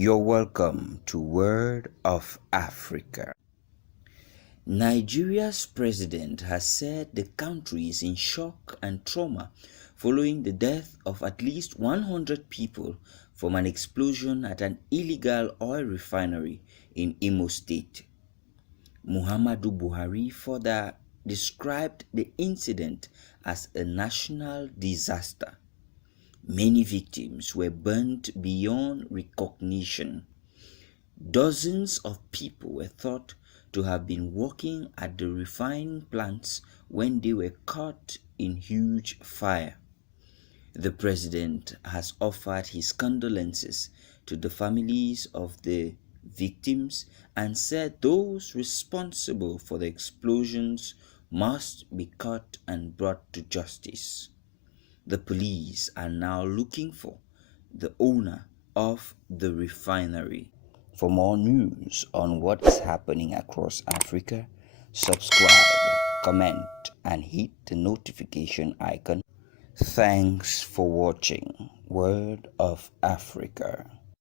You're welcome to Word of Africa. Nigeria's president has said the country is in shock and trauma following the death of at least 100 people from an explosion at an illegal oil refinery in Imo State. Muhammadu Buhari further described the incident as a national disaster. Many victims were burnt beyond recognition. Dozens of people were thought to have been working at the refining plants when they were caught in huge fire. The president has offered his condolences to the families of the victims and said those responsible for the explosions must be caught and brought to justice. The police are now looking for the owner of the refinery. For more news on what's happening across Africa, subscribe, comment, and hit the notification icon. Thanks for watching Word of Africa.